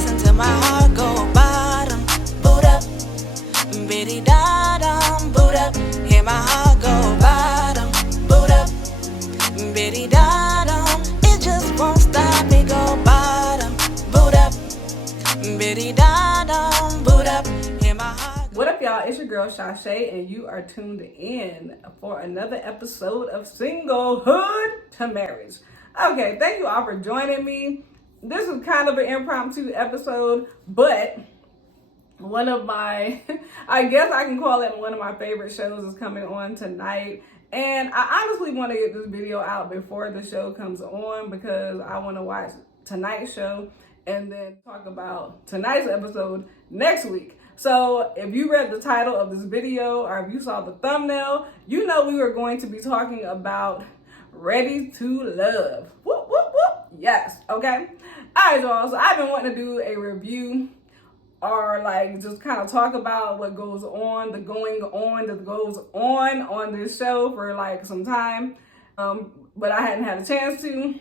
listen to my heart go bottom, boot up, biddy da dum, boot up. Hear my heart go bottom, boot up, biddy da dum. It just won't stop me go bottom, boot up, biddy da dum, boot up. Hear my heart. What up, y'all? It's your girl Chashe, and you are tuned in for another episode of Singlehood to Marriage. Okay, thank you all for joining me. This is kind of an impromptu episode, but one of my, I guess I can call it one of my favorite shows is coming on tonight. And I honestly want to get this video out before the show comes on because I want to watch tonight's show and then talk about tonight's episode next week. So if you read the title of this video or if you saw the thumbnail, you know we were going to be talking about Readytolove. Whoop, whoop, whoop. Yes, okay. All right, y'all. So I've been wanting to do a review or like just kind of talk about what goes on, the going on that goes on this show for like some time. But I hadn't had a chance to,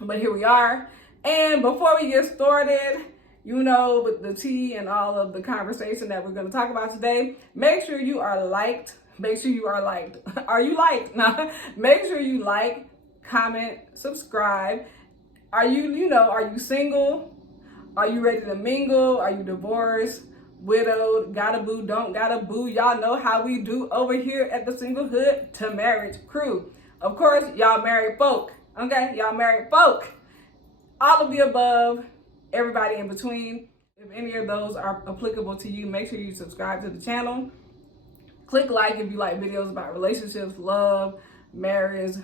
but here we are. And before we get started, you know, with the tea and all of the conversation that we're going to talk about today, make sure you are liked. Make sure you are liked. Are you liked? No. Make sure you like, comment, subscribe. Are you single? Are you ready to mingle? Are you divorced, widowed, got a boo, don't got a boo? Y'all know how we do over here at the Singlehood to Marriage crew. Of course, y'all married folk. Okay, y'all married folk. All of the above, everybody in between. If any of those are applicable to you, make sure you subscribe to the channel. Click like if you like videos about relationships, love, marriage,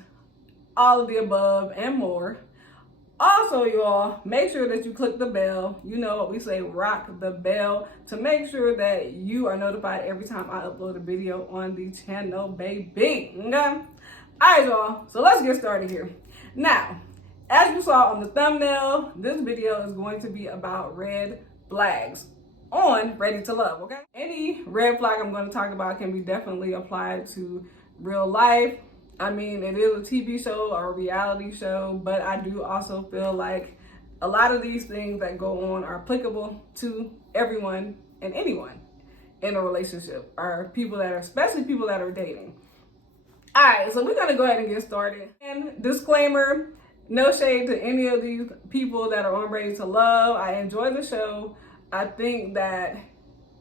all of the above and more. Also, y'all, make sure that you click the bell. You know what we say, rock the bell, to make sure that you are notified every time I upload a video on the channel, baby. Okay? All right, y'all. So let's get started here. Now, as you saw on the thumbnail, this video is going to be about red flags on Readytolove, okay? Any red flag I'm going to talk about can be definitely applied to real life. I mean, it is a TV show or a reality show, but I do also feel like a lot of these things that go on are applicable to everyone and anyone in a relationship, or people that are, especially people that are dating. All right, so we're going to go ahead and get started. And disclaimer, no shade to any of these people that are on Readytolove. I enjoy the show. I think that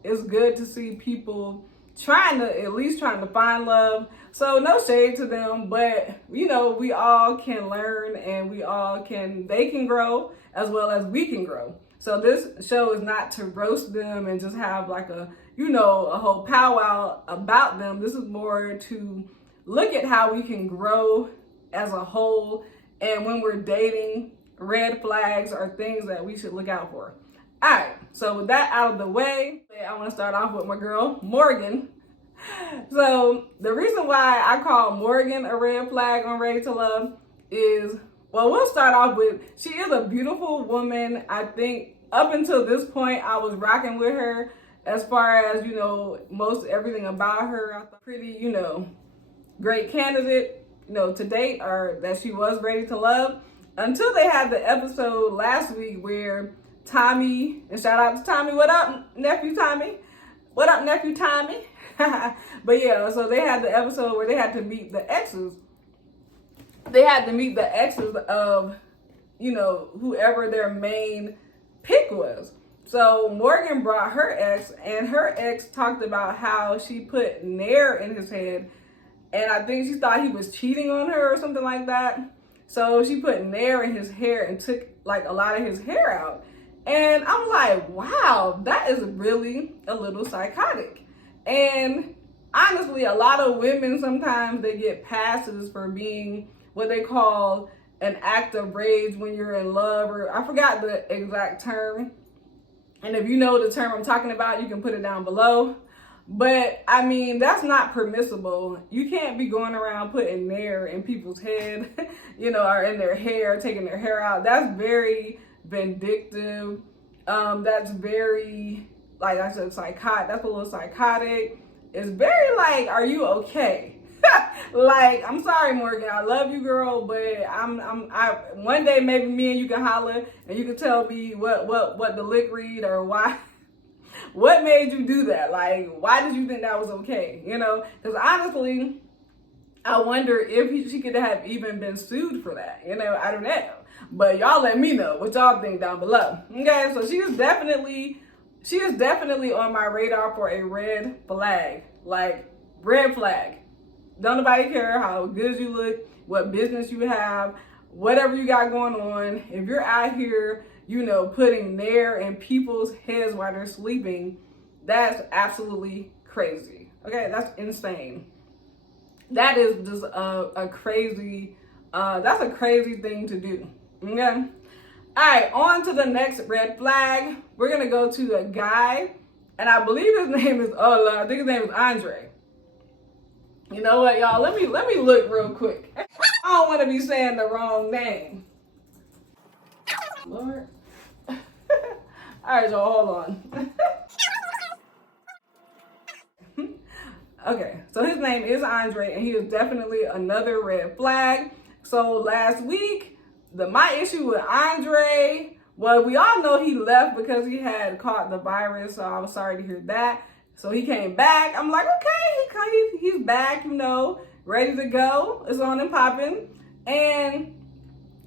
it's good to see people at least trying to find love. So no shade to them, but you know, we all can learn and they can grow as well as we can grow. So this show is not to roast them and just have like a whole powwow about them. This is more to look at how we can grow as a whole. And when we're dating, red flags are things that we should look out for. All right, so with that out of the way, I want to start off with my girl, Morgan. So the reason why I call Morgan a red flag on Readytolove is, well, we'll start off with, she is a beautiful woman. I think up until this point, I was rocking with her as far as, most everything about her. I thought pretty, great candidate, to date, or that she was Readytolove, until they had the episode last week where Tommy, and shout out to Tommy, what up, nephew Tommy? What up, nephew Tommy? But yeah, so they had the episode where they had to meet the exes. They had to meet the exes of, whoever their main pick was. So Morgan brought her ex, and her ex talked about how she put Nair in his head, and I think she thought he was cheating on her or something like that. So she put Nair in his hair and took like a lot of his hair out. And I'm like, wow, that is really a little psychotic. And honestly, a lot of women, sometimes they get passes for being what they call an act of rage when you're in love, or I forgot the exact term. And if you know the term I'm talking about, you can put it down below. But I mean, that's not permissible. You can't be going around putting Nair in people's head, or in their hair, taking their hair out. That's very vindictive. That's very, like I said, psychotic. That's a little psychotic. It's very like, are you okay? Like, I'm sorry, Morgan. I love you, girl, but one day maybe me and you can holler and you can tell me what the lick read or why. What made you do that? Like, why did you think that was okay? You know, because honestly, I wonder if she could have even been sued for that. You know, I don't know. But y'all let me know what y'all think down below. Okay, so she is definitely on my radar for a red flag. Like, red flag. Don't nobody care how good you look, what business you have, whatever you got going on. If you're out here, you know, putting nair in people's heads while they're sleeping, that's absolutely crazy. Okay, that's insane. That is just a crazy, that's a crazy thing to do. Okay. All right, on to the next red flag. We're gonna go to a guy, and I believe his name is I think his name is Andre. You know what, y'all? Let me look real quick. I don't want to be saying the wrong name. Lord. All right, y'all, hold on. Okay, so his name is Andre, and he is definitely another red flag. So last week, my issue with Andre, well, we all know he left because he had caught the virus, so I was sorry to hear that. So he came back. I'm like, okay, he's back, you know, ready to go. It's on and popping. And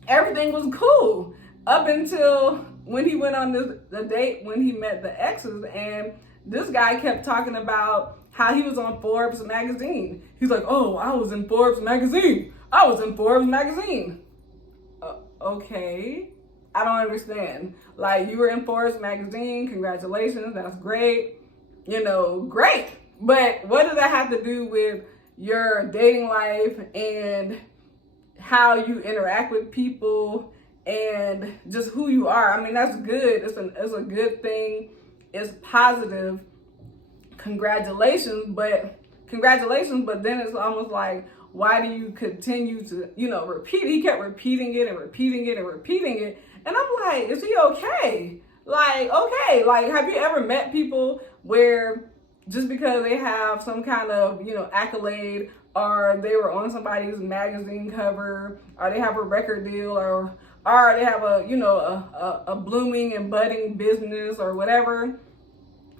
everything was cool up until when he went on the date when he met the exes. And this guy kept talking about how he was on Forbes magazine. He's like, oh, I was in Forbes magazine. I was in Forbes magazine. Okay. I don't understand. Like, you were in Forbes magazine. Congratulations. That's great. You know, great. But what does that have to do with your dating life and how you interact with people and just who you are? I mean, that's good. It's a good thing. It's positive. Congratulations, but then it's almost like, why do you continue to, you know, repeat? He kept repeating it and repeating it and repeating it. And I'm like, is he okay? Like, okay, like, have you ever met people where just because they have some kind of, you know, accolade, or they were on somebody's magazine cover, or they have a record deal, or they have a, you know, a blooming and budding business or whatever,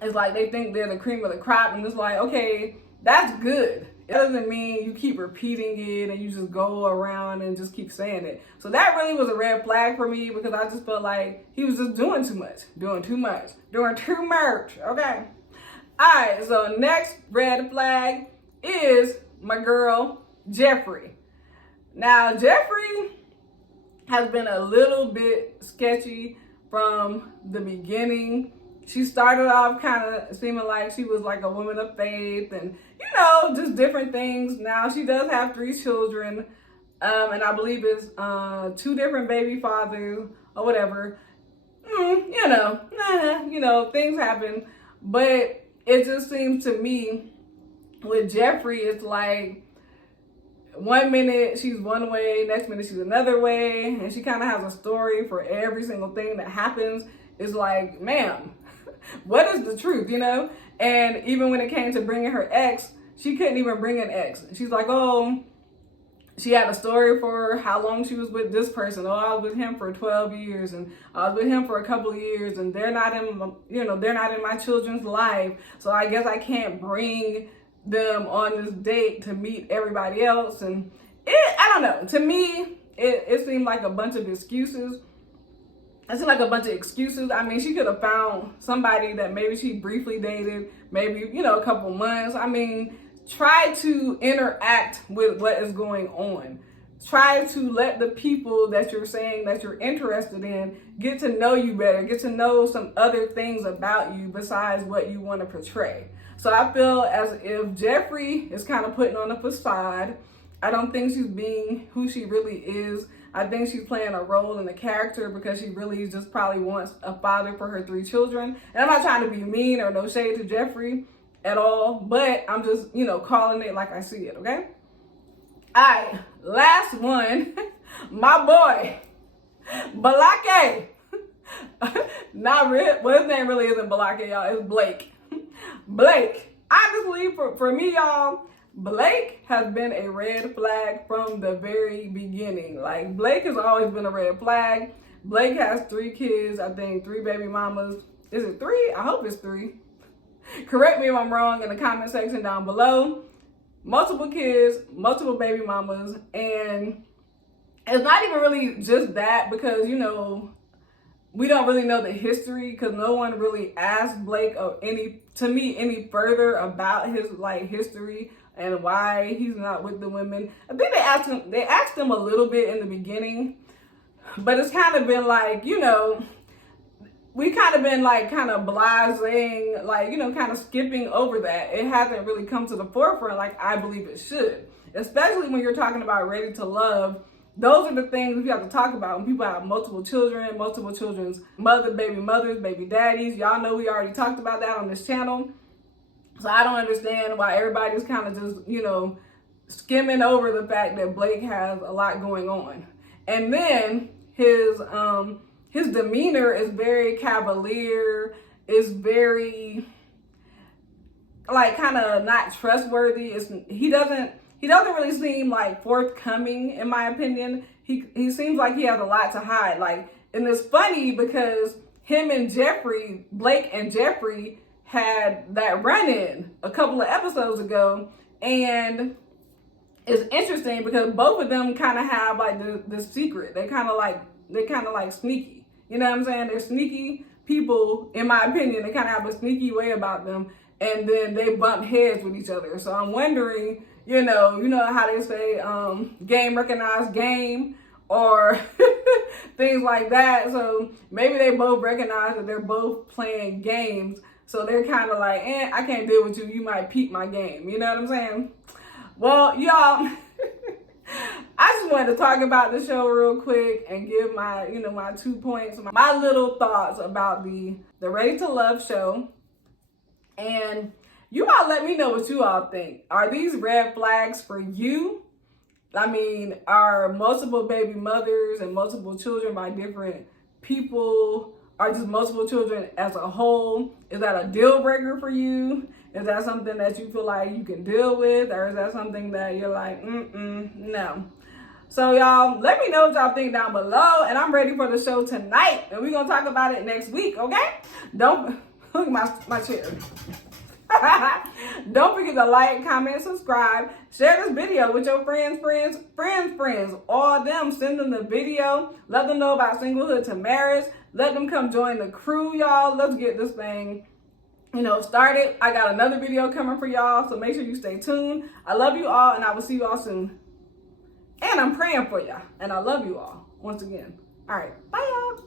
it's like they think they're the cream of the crop, and it's like, okay, that's good. It doesn't mean you keep repeating it and you just go around and just keep saying it. So that really was a red flag for me, because I just felt like he was just doing too much. Okay. All right, so next red flag is my girl, Jeffrey. Now, Jeffrey has been a little bit sketchy from the beginning. She started off kind of seeming like she was like a woman of faith and, you know, just different things. Now, she does have 3 children, and I believe it's 2 different baby fathers or whatever. You know, things happen. But it just seems to me with Jeffrey, it's like 1 minute she's one way, next minute she's another way, and she kind of has a story for every single thing that happens. It's like, ma'am, what is the truth, you know? And even when it came to bringing her ex, she couldn't even bring an ex. She's like, oh, she had a story for how long she was with this person. Oh, I was with him for 12 years, and I was with him for a couple of years, and they're not in, you know, they're not in my children's life. So I guess I can't bring them on this date to meet everybody else. And I don't know. To me, it seemed like a bunch of excuses. It seemed like a bunch of excuses. I mean, she could have found somebody that maybe she briefly dated, maybe, you know, a couple months. I mean, try to interact with what is going on. Try to let the people that you're saying that you're interested in get to know you better, get to know some other things about you besides what you want to portray. So I feel as if Jeffrey is kind of putting on a facade. I don't think she's being who she really is. I think she's playing a role in the character because she really just probably wants a father for her 3 children. And I'm not trying to be mean or no shade to Jeffrey at all, but I'm just, you know, calling it like I see it, okay? All right, last one, my boy, Balake. Not real, well, his name really isn't Balake, y'all, it's Blake. Blake, honestly, for me, y'all, Blake has been a red flag from the very beginning. Like, Blake has always been a red flag. Blake has 3 kids, I think 3 baby mamas. Is it 3? I hope it's 3. Correct me if I'm wrong in the comment section down below. Multiple kids, multiple baby mamas, and it's not even really just that, because, you know, we don't really know the history, because no one really asked Blake any further about his like history and why he's not with the women. I think they asked him a little bit in the beginning, but it's kind of been like, you know, we kind of been like kind of blasing, like, you know, kind of skipping over that. It hasn't really come to the forefront like I believe it should, especially when you're talking about Readytolove. Those are the things we have to talk about when people have multiple children, multiple children's mothers, baby daddies. Y'all know we already talked about that on this channel. So I don't understand why everybody's kind of just, you know, skimming over the fact that Blake has a lot going on. And then his demeanor is very cavalier, is very like kind of not trustworthy. He doesn't really seem like forthcoming, in my opinion. He seems like he has a lot to hide. Like, and it's funny because him and Jeffrey, Blake and Jeffrey, had that run-in a couple of episodes ago, and it's interesting because both of them kind of have like the secret. They kind of like sneaky. You know what I'm saying? They're sneaky people, in my opinion. They kind of have a sneaky way about them, and then they bump heads with each other. So I'm wondering, you know how they say game recognize game, or things like that. So maybe they both recognize that they're both playing games. So they're kind of like, I can't deal with you. You might peep my game. You know what I'm saying? Well, y'all, I just wanted to talk about the show real quick and give my, you know, my 2 points, my little thoughts about the Readytolove show. And you all let me know what you all think. Are these red flags for you? I mean, are multiple baby mothers and multiple children by different people, or just multiple children as a whole, is that a deal breaker for you? Is that something that you feel like you can deal with? Or is that something that you're like, no? So y'all, let me know what y'all think down below. And I'm ready for the show tonight. And we're going to talk about it next week, okay? Don't, look at my chair. Don't forget to like, comment, subscribe, share this video with your friends, all of them. Send them the video. Let them know about Singlehood to Marriage. Let them come join the crew, y'all. Let's get this thing, you know, started. I got another video coming for y'all, so make sure you stay tuned. I love you all, and I will see you all soon. And I'm praying for y'all, and I love you all once again. All right, bye, y'all.